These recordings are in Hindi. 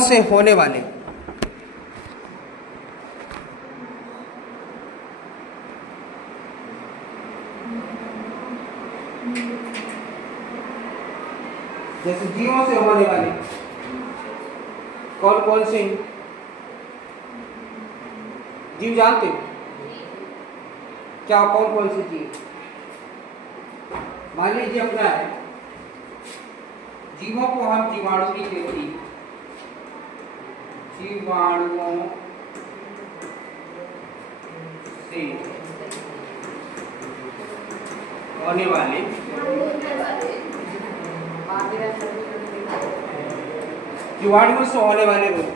से होने वाले जैसे जीवों से होने वाले कौन कौन से जीव जानते हो क्या? कौन कौन से जीव? मान लीजिए अपना है, जीवों को हम जीवाणु भी कहते हैं। जीवाणुओं से होने वाले जीवाणुओं से होने वाले रोग।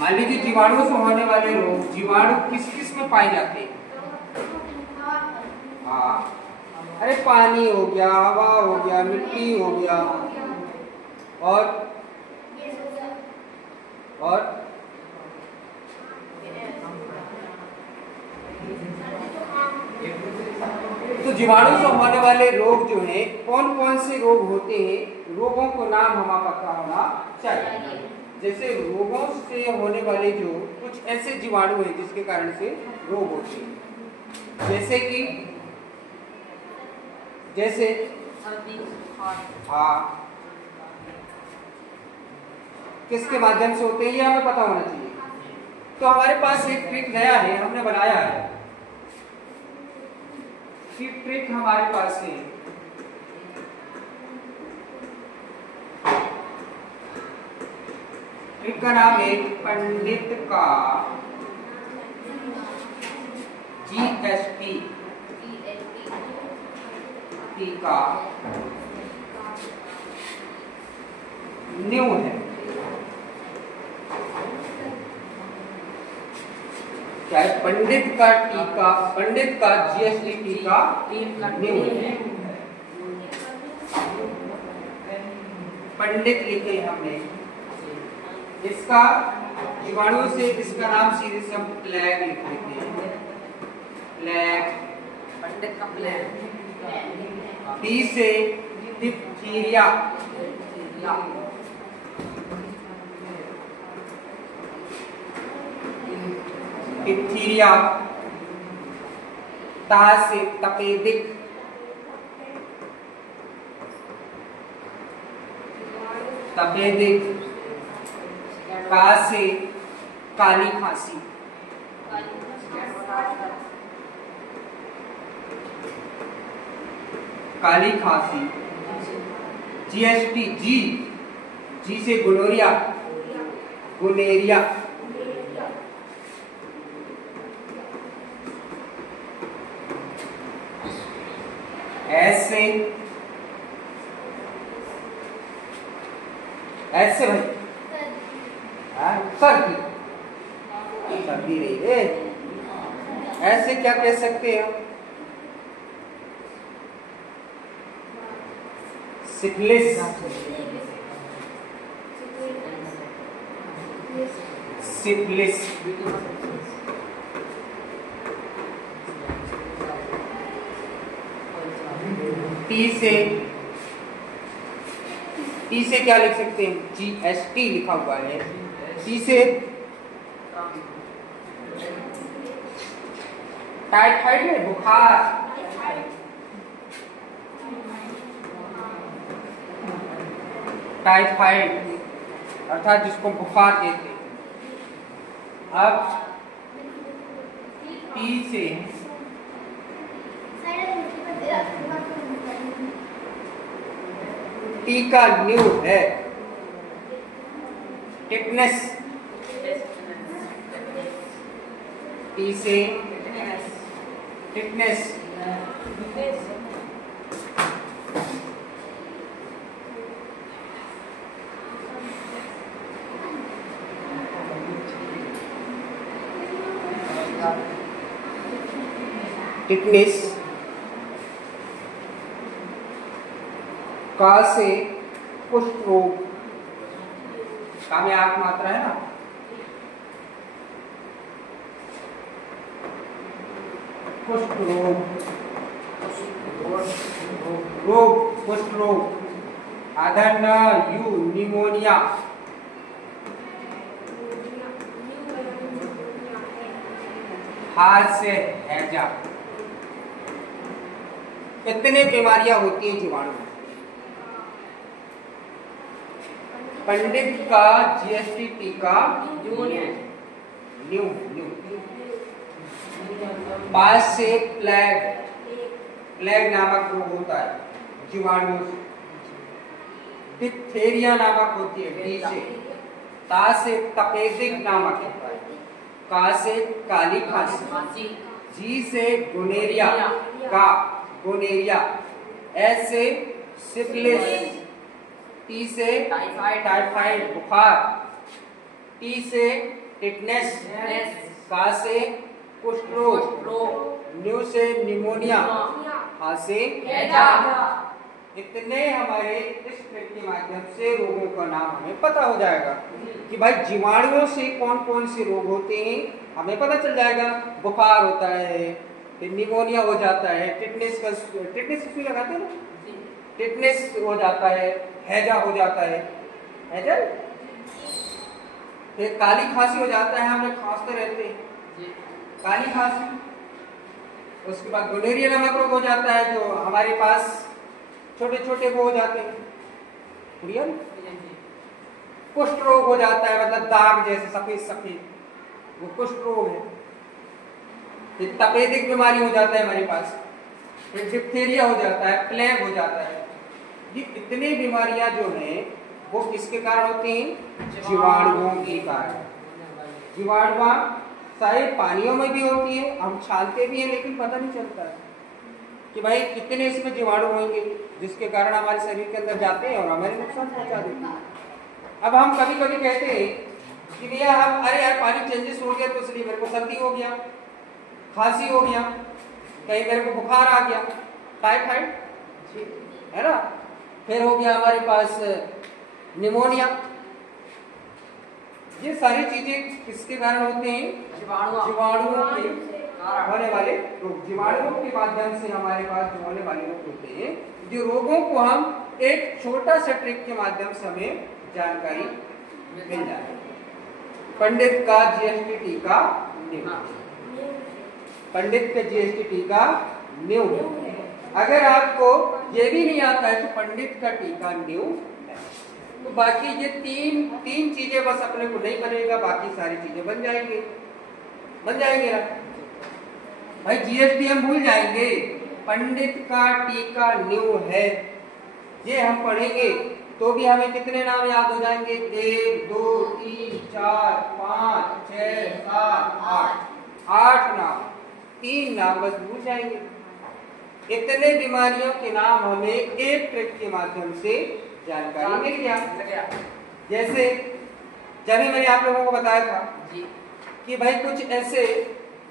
मान लीजिए जीवाणुओं से होने वाले रोग, जीवाणु किस किस में पाए जाते हैं? हाँ, अरे पानी हो गया, हवा हो गया, मिट्टी हो गया, और तो जीवाणु से होने वाले रोग जो है, कौन कौन से रोग होते हैं, रोगों को नाम हमें पता होना चाहिए। जैसे रोगों से होने वाले जो कुछ ऐसे जीवाणु हैं जिसके कारण से रोग होते हैं, जैसे हाँ, किसके माध्यम से होते हैं ये हमें पता होना चाहिए। तो हमारे पास एक ट्रिक नया है, हमने बनाया है। ट्रिक हमारे पास है, ट्रिक का नाम है पंडित का GST टीका न्यू है। क्या है? पंडित का टीका, पंडित का GST टीका न्यू है। पंडित लिखे हमने, इसका जीवाणु से इसका नाम सीधे से हम प्लेग लिख देते हैं। प्लेग, पंडित का प्लेग। डी से डिप्थीरिया, डिप्थीरिया। ता से तपेदिक, तपेदिक। का से काली खांसी, काली खांसी। GST जी से गुनोरिया, गुनेरिया। ऐसे भाई सर्दी रही है। ऐसे क्या कह सकते हैं? Syphilis, syphilis. टी से क्या लिख सकते हैं? GST लिखा हुआ है। टी से टाइफाइड है, बुखार। टाइफाइड अर्थात जिसको बुखार कहते हैं। अब टी से टीका न्यू है। टिटनेस, टी से टिटनेस। टिटनेस। का से कुष्ठ रोग, का में आठ मात्रा है ना। कुष्ठ रोग, रोग कुष्ठ रोग। आधा न यू निमोनिया। हाथ से हैजा। कितने बीमारियां होती हैं जीवाणु में? पंडित का जीएसटी टीका न्यू। पास से प्लेग नामक रोग होता है जीवाणु से। डिप्थेरिया नामक होती है डी से। ता से तपेदिक नामक होता है। का से काली खांसी। जी से गोनेरिया का गोनेरिया। एस से सिफिलिस। टी से टाइफाइड बुखार। टी से टिटनेस। का से कुष्ठ रोग। न्यू से निमोनिया। हा से हैजा। इतने हमारे इस ट्रिक के माध्यम से रोगों का नाम हमें पता हो जाएगा कि भाई जीवाणुओं से कौन कौन से रोग होते हैं, हमें पता चल जाएगा। बुखार होता है, फिर निमोनिया हो जाता है, टिटनेस लगाते हैं ना, टिटनेस हो जाता है, हैजा हो जाता है, हैजा, फिर काली खांसी हो जाता है, हम लोग खांसते रहते हैं, काली खांसी। उसके बाद गोनेरिया नामक रोग हो जाता है, जो हमारे पास छोटे छोटे वो हो जाते हैं, कुष्ठ रोग हो जाता है, मतलब दाग जैसे सफेद सफेद, वो कुष्ठ रोग है। फिर तपेदिक बीमारी हो जाता है हमारे पास, फिर डिप्थेरिया हो जाता है, प्लेग हो जाता है। ये इतनी बीमारियां जो हैं वो किसके कारण होती हैं? जीवाणुओं के कारण। जीवाणुआ सारे पानियों में भी होती है, हम छानते भी हैं लेकिन पता नहीं चलता है कि भाई कितने इसमें जीवाणु होंगे जिसके कारण हमारे शरीर के अंदर जाते हैं और हमारे नुकसान पहुंचा देते हैं। अब हम कभी कभी कहते हैं कि भैया हम अरे यार पानी चेंजेस हो गया तो इसलिए मेरे को सर्दी हो गया, खांसी हो गया, कहीं मेरे को बुखार आ गया, टाइफाइड है ना, फिर हो गया हमारे पास निमोनिया। ये सारी चीजें किसके कारण होते हैं? जीवाणुओं के होने वाले रोग। जीवाणुओं के माध्यम से हमारे पास जो होने वाले रोग होते हैं, जो रोगों को हम एक छोटा सा ट्रिक के माध्यम से हमें जानकारी मिल जाए। पंडित का जीएसटी टीका न्यू। पंडित का जीएसटी टीका न्यू। अगर आपको ये भी नहीं आता है तो पंडित का टीका न्यू है, तो बाकी ये तीन चीजें बस अपने को नहीं बनेगा, बाकी सारी चीजें बन जाएंगे ना भाई। जीएसटी हम भूल जाएंगे, पंडित का टीका न्यू है ये हम पढ़ेंगे तो भी हमें कितने नाम याद हो जाएंगे? 1 2 3 4 5 6 7 8 नाम, 3 नाम बस भूल जाएंगे। इतने बीमारियों के नाम हमें एक ट्रिक के माध्यम से जानकारी मिल गया। जैसे जब मैंने आप लोगों को बताया था कि भाई कुछ ऐसे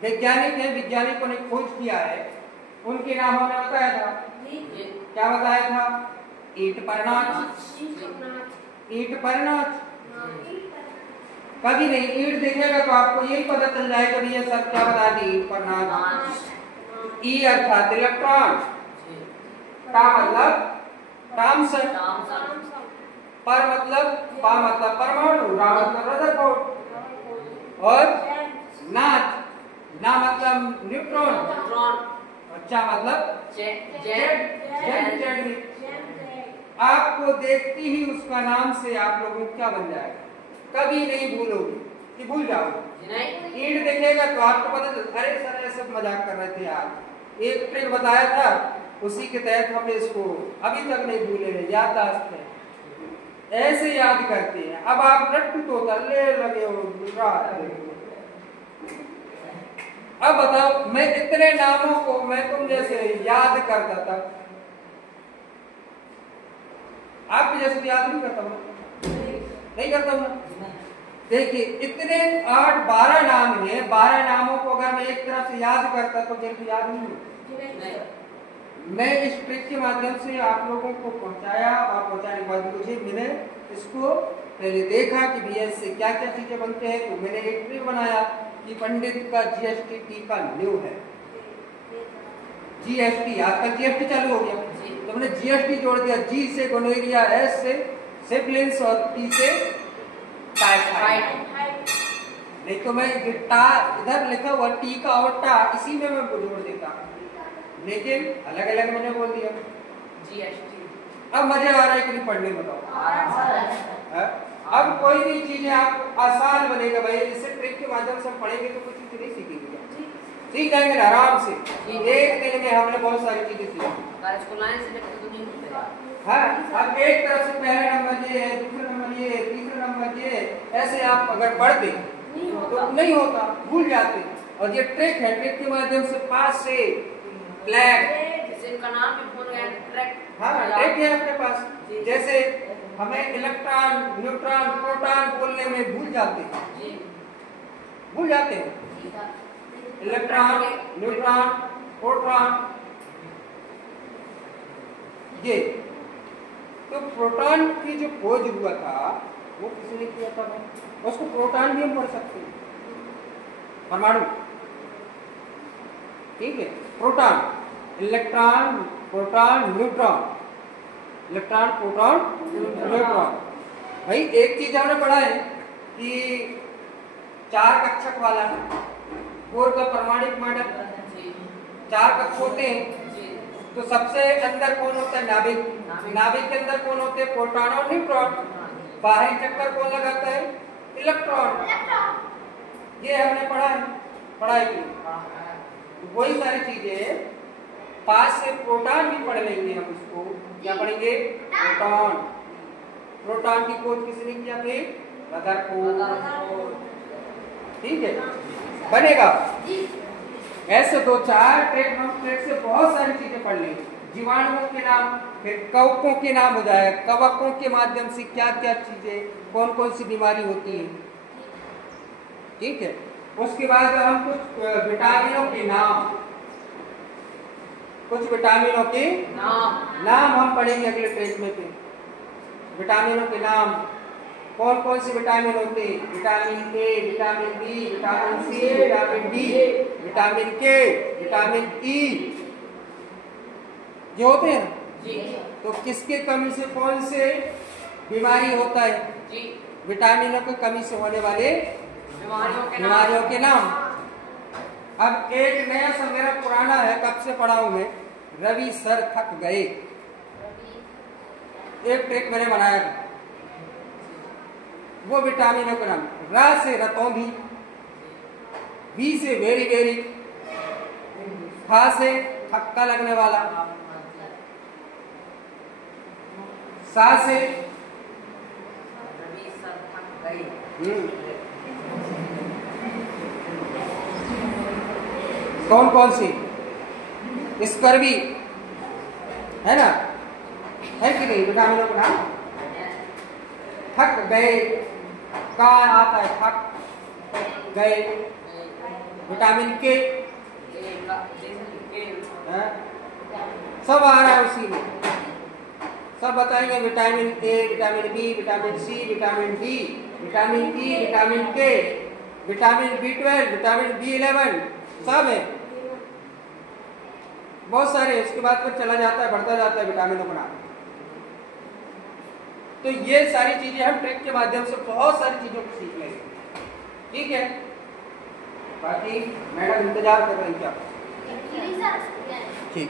वैज्ञानिक हैं, वैज्ञानिकों ने खोज किया है, उनके नाम हमने बताया था। क्या बताया था? ईंट पर नाच। कभी नहीं ईंट देखेगा तो आपको यही पता चल जाएगा कि ये सब क्या बता दी, ईंट पर नाच। ई अर्थात इलेक्ट्रॉन, टा मतलब तामसन, पर मतलब परमाणु, रा मतलब रदरफोर्ड, और नाच ना मतलब न्यूट्रॉन, और चा मतलब जेड। आपको देखती ही उसका नाम से आप लोगों को क्या बन जाएगा? कभी नहीं भूलोगे कि भूल जाओगे। ईंट देखेगा तो आपको पता चल, अरे सर ऐसे मजाक कर रहे थे यार, एक ट्रिक बताया था उसी के तहत हमने इसको अभी तक नहीं भूले, याददाश्त है, ऐसे याद करते हैं। अब आप रट्टू तो तल्ले लगे हो। अब बताओ, मैं इतने नामों को मैं तुम जैसे याद करता था, आप जैसे याद नहीं करता हूँ, नहीं करता हूँ। देखिए इतने 8-12 नाम हैं, 12 नामों को अगर मैं एक तरफ से याद करता तो मेरे को याद नहीं होता। मैं इस ट्रिक के माध्यम से आप लोगों को पहुंचाया, और पहुंचाने के बाद मुझे मैंने इसको पहले देखा कि भैया इससे क्या क्या चीजें बनते हैं, तो मैंने एक ट्रिक बनाया कि पंडित का जीएसटी टीका न्यू है। जीएसटी आजकल जीएसटी चालू हो गया, तो हमने जीएसटी जोड़ दिया, जी से गोनोरिया, एस से सिफिलिस और टी से टाइफाइड। नहीं तो मैं टा इधर लिखा हुआ टी का और टा इसी में मैं जोड़ देता, लेकिन अलग अलग मैंने बोल दिया। जीएसटी। अब मजा आ रहा है कि नहीं पढ़ने में बताओ? अब कोई भी चीजें आप आसान बनेगा भाई, इससे ट्रिक के माध्यम से हम पढ़ेंगे तो कुछ चीजें नहीं सीखेंगे, सीख जाएंगे आराम से। एक दिन में हमने बहुत सारी चीजें सीखी। हाँ, अब एक तरफ से पहला नंबर ये है, दूसरा नंबर ये, तीसरा नंबर ये, ऐसे आप अगर पढ़ दें तो नहीं होता, भूल जाते। और ये ट्रिक है, ट्रिक के माध्यम से पास से फ्लैग, इनका नाम भी भूल गए, ट्रिक। हाँ ट्रिक है अपने पास। जैसे हमें इलेक्ट्रॉन, न्यूट्रॉन, प्रोटॉन बोलने में भूल जाते हैं, भूल जाते हैं। इलेक्ट्रॉन, न्यूट्रॉन, प्रोटॉन, ये तो प्रोटॉन की जो खोज हुआ था वो किसने किया था भाई? उसको प्रोटॉन भी हम पढ़ सकते हैं, परमाणु, ठीक है। Proton, electron, proton, neutron, electron, proton, neutron. भाई एक चीज हमने पढ़ा है कि 4 कक्षक वाला बोर का परमाणु मॉडल, 4 कक्ष होते हैं। तो सबसे अंदर कौन होता है? नाभिक। नाभिक के अंदर कौन होते हैं? प्रोटॉन और न्यूट्रॉन। बाहरी चक्कर कौन लगाता है? इलेक्ट्रॉन। ये हमने पढ़ा है, पढ़ाई की। वही सारी चीजें पास से प्रोटॉन भी पढ़ लेंगे हम। उसको क्या पढ़ेंगे? प्रोटॉन। प्रोटॉन की खोज किसने किया? फिर रदरफोर्ड, ठीक है, बनेगा। ऐसे 2-4 ट्रिक, हम ट्रिक से बहुत सारी चीजें पढ़ लेंगे। जीवाणुओं के नाम, फिर कवकों के नाम हो जाए, कवकों के माध्यम से क्या क्या चीजें, कौन कौन सी बीमारी होती है, ठीक है। उसके बाद हम कुछ विटामिनों के नाम, कुछ विटामिनों के नाम हम पढ़ेंगे अगले ट्रिक में। फिर विटामिनों के नाम, कौन कौन से विटामिन होते हैं? Vitamin A, vitamin B, vitamin C, vitamin D, vitamin K, vitamin E, ये होते हैं ना। तो किसके कमी से कौन से बीमारी होता है? विटामिनों की कमी से होने वाले बीमारियों के नाम। अब एक नया सा मेरा पुराना है, कब से पढ़ा हूं मैं, रवि सर थक गए, एक ट्रिक मैंने बनाया था। वो विटामिनों का नाम, र से रतौंधी, बी से वेरी वेरी, खा से थक्का लगने वाला, सा से कौन कौन सी? स्कर्वी, है ना, है कि नहीं? विटामिनों का नाम। थक गए, का आता है, थक गए। विटामिन के, सब आ रहा है उसी में, सब बताएंगे। Vitamin A, vitamin B, vitamin C, vitamin D, vitamin E, vitamin K, vitamin B12, vitamin B11, सब है, बहुत सारे। उसके बाद फिर चला जाता है, बढ़ता जाता है विटामिनों का नाम। तो ये सारी चीजें हम ट्रिक के माध्यम से बहुत सारी चीजों को सीख लेंगे, ठीक है। बाकी मैडम इंतजार कर रही क्या? ठीक।